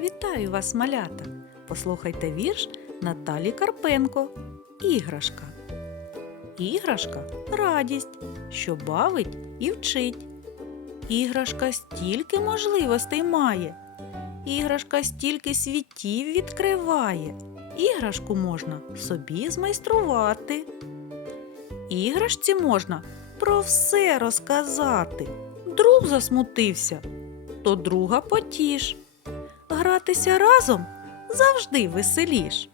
Вітаю вас, малята! Послухайте вірш Наталі Карпенко. Іграшка. Іграшка радість, що бавить і вчить. Іграшка стільки можливостей має. Іграшка стільки світів відкриває. Іграшку можна собі змайструвати. Іграшці можна про все розказати. Друг засмутився, то друга потіш. Гратися разом завжди веселіш.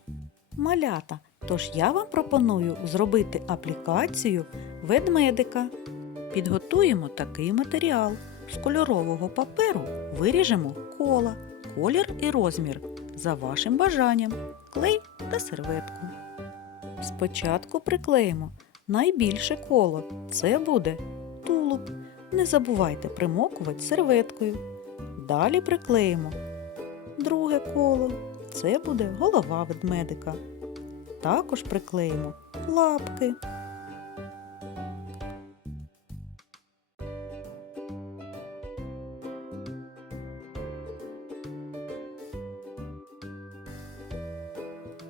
Малята, тож я вам пропоную зробити аплікацію ведмедика. Підготуємо такий матеріал. З кольорового паперу виріжемо кола, колір і розмір за вашим бажанням, клей та серветку. Спочатку приклеїмо найбільше коло. Це буде тулуб. Не забувайте примокувати серветкою. Далі приклеїмо друге коло. Це буде голова ведмедика. Також приклеїмо лапки.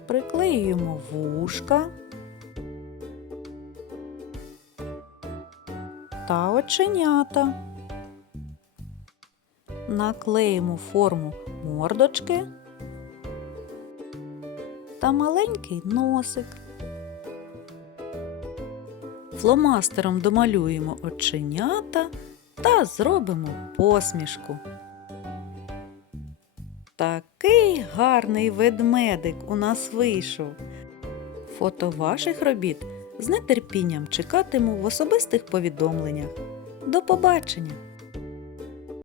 Приклеюємо вушка та оченята. Наклеїмо форму мордочки та маленький носик. Фломастером домалюємо оченята та зробимо посмішку. Такий гарний ведмедик у нас вийшов. Фото ваших робіт з нетерпінням чекатиму в особистих повідомленнях. До побачення!